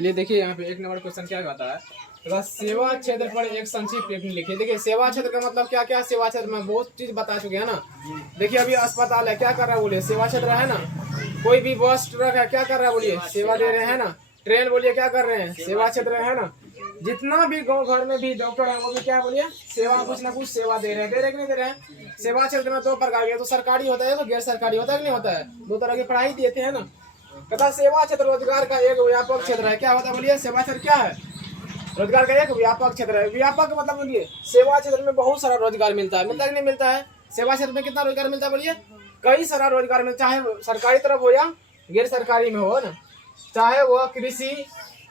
चलिए देखिए यहाँ पे 1 नंबर क्वेश्चन क्या कहता है, तो सेवा क्षेत्र पर एक संक्षिप्त टिप्पणी लिखिए। देखिए सेवा क्षेत्र का मतलब क्या क्या, सेवा क्षेत्र में बहुत चीज बता चुके हैं ना। देखिए अभी अस्पताल है, क्या कर रहा है बोलिए, सेवा क्षेत्र है ना। कोई भी बस ट्रक है, क्या कर रहा है बोलिए, सेवा दे रहे हैं ना। ट्रेन बोलिए क्या कर रहे हैं, सेवा क्षेत्र है ना। जितना भी गांव घर में भी डॉक्टर है वो भी क्या बोलिए, सेवा, कुछ ना कुछ सेवा दे रहे हैं। दे रहे कि नहीं दे रहे हैं। सेवा क्षेत्र में 2 प्रकार के, तो सरकारी होता है तो गैर सरकारी होता है कि नहीं होता है। 2 तरह की पढ़ाई देते हैं ना। तथा सेवा क्षेत्र रोजगार का एक व्यापक क्षेत्र है। क्या होता है बोलिए, सेवा क्षेत्र क्या है, रोजगार का एक व्यापक क्षेत्र है। व्यापक मतलब बोलिए सेवा क्षेत्र में बहुत सारा रोजगार मिलता है। मिलता है कि नहीं मिलता है। सेवा क्षेत्र में कितना रोजगार मिलता है बोलिए, कई सारा रोजगार मिलता है, चाहे सरकारी तरफ हो या गैर सरकारी में हो ना। चाहे वह कृषि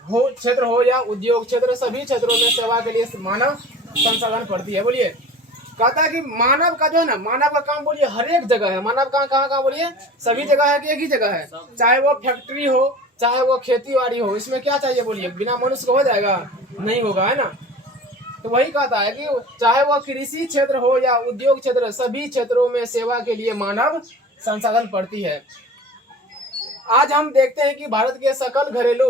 हो क्षेत्र हो या उद्योग क्षेत्र, सभी क्षेत्रों में सेवा के लिए मानव संसाधन पड़ती है। बोलिए कहता है कि मानव का जो है ना, मानव का काम बोलिए हर एक जगह है। मानव का कहाँ कहाँ बोलिए, सभी जगह है कि एक ही जगह है। चाहे वो फैक्ट्री हो, चाहे वो खेती बाड़ी हो, इसमें क्या चाहिए बोलिए, बिना मनुष्य को हो जाएगा, नहीं होगा, है ना। तो वही कहता है कि चाहे वह कृषि क्षेत्र हो या उद्योग क्षेत्र, सभी क्षेत्रों में सेवा के लिए मानव संसाधन पड़ती है। आज हम देखते हैं कि भारत के सकल घरेलू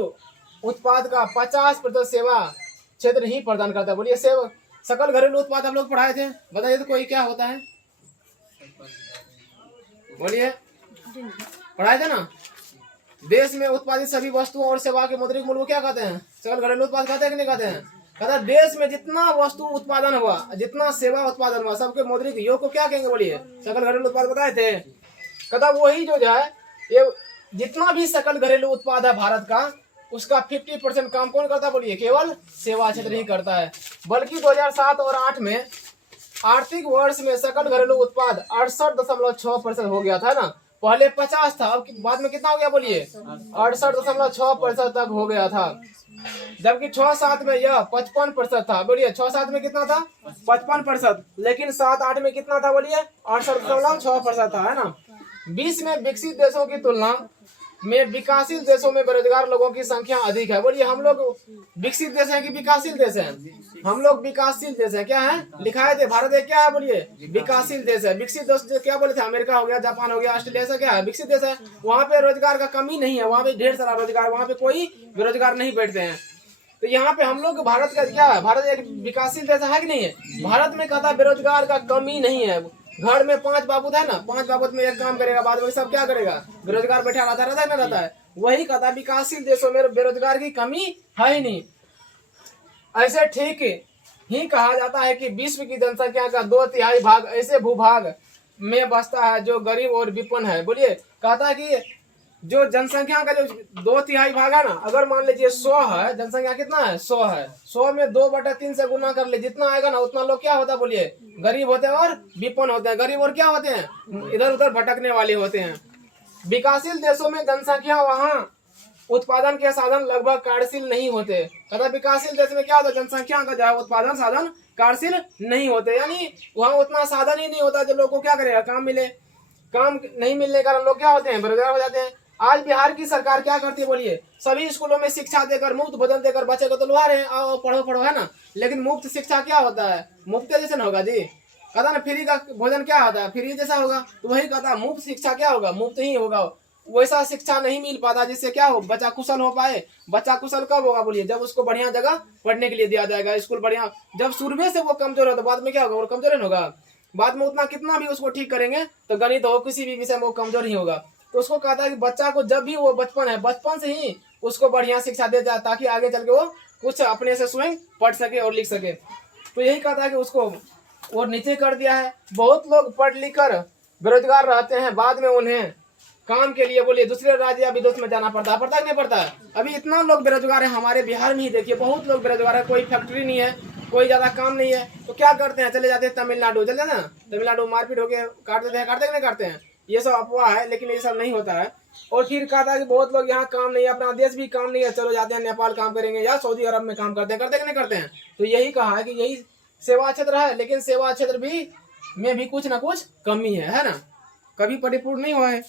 उत्पाद का 50% सेवा क्षेत्र ही प्रदान करता है। बोलिए सेवा, सकल घरेलू उत्पाद हम लोग पढ़ाए थे, बताइए तो कोई क्या होता है, बोलिए पढ़ाए थे ना। देश में उत्पादित सभी वस्तुओं और सेवा के मौद्रिक मूल्य को क्या कहते हैं, सकल घरेलू उत्पाद कहते हैं कि नहीं कहते हैं। कहता है देश में जितना वस्तु उत्पादन हुआ, जितना सेवा उत्पादन हुआ, सबके मौद्रिक योग को क्या कहेंगे बोलिए, सकल घरेलू उत्पाद बताए थे। कहता वही जो है, ये जितना भी सकल घरेलू उत्पाद है भारत का, उसका 50% काम कौन करता है बोलिए, केवल सेवा क्षेत्र ही करता है। बल्कि 2007 और 8 में आर्थिक वर्ष में सकल घरेलू उत्पाद 68.6% हो गया था ना। पहले 50 था, अब बाद में कितना हो गया बोलिए, 68.6% तक हो गया था। जबकि 6-7 में यह 55% था। बोलिए 6-7 में कितना था, 55%। लेकिन 7-8 में कितना था बोलिए, 68.6% था, है ना। 20 में विकसित देशों की तुलना में विकासशील देशों में बेरोजगार लोगों की संख्या अधिक है। बोलिए हम लोग विकसित देश हैं कि विकासशील देश हैं, हम लोग विकासशील देश हैं। क्या है, लिखाए थे भारत एक क्या है बोलिए, विकासशील देश है। विकसित देश क्या बोले थे, अमेरिका हो गया, जापान हो गया, ऑस्ट्रेलिया, ऐसा क्या है, विकसित देश है। वहाँ पे रोजगार का कमी नहीं है, वहाँ पे ढेर सारा रोजगार, वहाँ पे कोई बेरोजगार नहीं बैठते हैं। तो यहाँ पे हम लोग भारत का क्या है, भारत एक विकासशील देश है कि नहीं है। भारत में कहता बेरोजगार का कमी नहीं है। घर में 5 बाबूत है ना, 5 बाबूत में एक काम करेगा, बाद में सब क्या करेगा, बेरोजगार बैठा रहता है ना रहता है। वही कहता विकासशील देशों में बेरोजगार की कमी है ही नहीं। ऐसे ठीक ही कहा जाता है कि विश्व की जनसंख्या का 2/3 भाग ऐसे भूभाग में बसता है जो गरीब और विपन्न है। बोलिए कहता है कि जो जनसंख्या का जो 2/3 भाग है ना, अगर मान लीजिए 100 है, जनसंख्या कितना है, 100 है, 100 में 2/3 से गुना कर ले, जितना आएगा ना उतना लोग क्या होता है बोलिए, गरीब होते हैं और विपन्न होते हैं। गरीब और क्या होते हैं, इधर उधर भटकने वाले होते हैं। विकासशील देशों में जनसंख्या वहाँ उत्पादन के साधन लगभग कार्यशील नहीं होते। कहता विकासशील देश में क्या होता है, जनसंख्या का जो उत्पादन साधन कार्यशील नहीं होते, यानी वहाँ उतना साधन ही नहीं होता जो लोग को क्या करेगा, काम मिले। काम नहीं मिलने के कारण लोग क्या होते हैं, बेरोजगार हो जाते हैं। आज बिहार की सरकार क्या करती है बोलिए, सभी स्कूलों में शिक्षा देकर, मुफ्त भोजन देकर बच्चे को तो लुभा रहे हैं, आओ पढ़ो पढ़ो, है ना। लेकिन मुफ्त शिक्षा क्या होता है, मुफ्त जैसे ना होगा जी। कहता ना फ्री का भोजन क्या होता है, फ्री जैसा होगा। तो वही कहता मुफ्त शिक्षा क्या होगा, मुफ्त ही होगा। वैसा शिक्षा नहीं मिल पाता जिससे क्या हो, बच्चा कुशल हो पाए। बच्चा कुशल कब होगा बोलिए, जब उसको बढ़िया जगह पढ़ने के लिए दिया जाएगा, स्कूल बढ़िया। जब शुरू से वो कमजोर हो तो बाद में क्या होगा, वो कमजोर नहीं होगा। बाद में उतना कितना भी उसको ठीक करेंगे तो गणित हो, किसी भी विषय में वो कमजोर ही होगा। तो उसको कहता है कि बच्चा को जब भी वो बचपन है, बचपन से ही उसको बढ़िया शिक्षा दे जाए, ताकि आगे चल के वो कुछ अपने से स्वयं पढ़ सके और लिख सके। तो यही कहता है कि उसको वो नीचे कर दिया है। बहुत लोग पढ़ लिख कर बेरोजगार रहते हैं, बाद में उन्हें काम के लिए बोलिए दूसरे राज्य या विदेश में जाना पड़ता है। पड़ता है नहीं पड़ता है। अभी इतना लोग बेरोजगार है हमारे बिहार में ही, देखिए बहुत लोग बेरोजगार है। कोई फैक्ट्री नहीं है, कोई ज्यादा काम नहीं है, तो क्या करते हैं, चले जाते हैं तमिलनाडु। चले ना तमिलनाडु, मारपीट होके काट देते हैं, काटते कि नहीं काटते हैं। ये सब अफवाह है, लेकिन ये सब नहीं होता है। और फिर कहता है कि बहुत लोग यहाँ काम नहीं है, अपना देश भी काम नहीं है, चलो जाते हैं नेपाल काम करेंगे या सऊदी अरब में काम करते हैं। करते कि नहीं करते हैं। तो यही कहा है कि यही सेवा क्षेत्र है, लेकिन सेवा क्षेत्र भी में भी कुछ ना कुछ कमी है ना, कभी परिपूर्ण नहीं हुआ है।